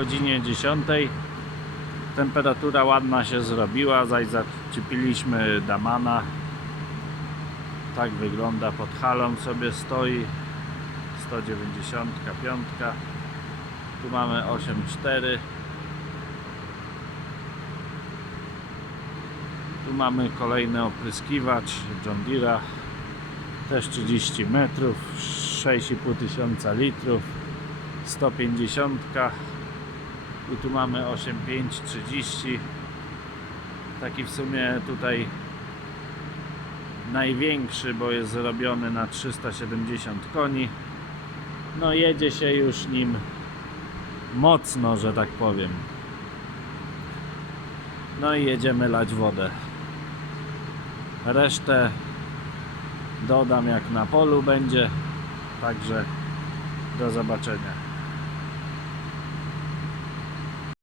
godzinie 10 temperatura ładna się zrobiła. Zaś zacipiliśmy Damana. Tak wygląda. Pod halą sobie stoi. 195 tu mamy 8.4 tu mamy kolejny opryskiwacz John Deere'a też 30 metrów 6,5 tysiąca litrów. 150 i tu mamy 8530 taki w sumie tutaj największy, bo jest zrobiony na 370 koni. No jedzie się już nim mocno, że tak powiem. No i jedziemy lać wodę. Resztę dodam jak na polu będzie. Także do zobaczenia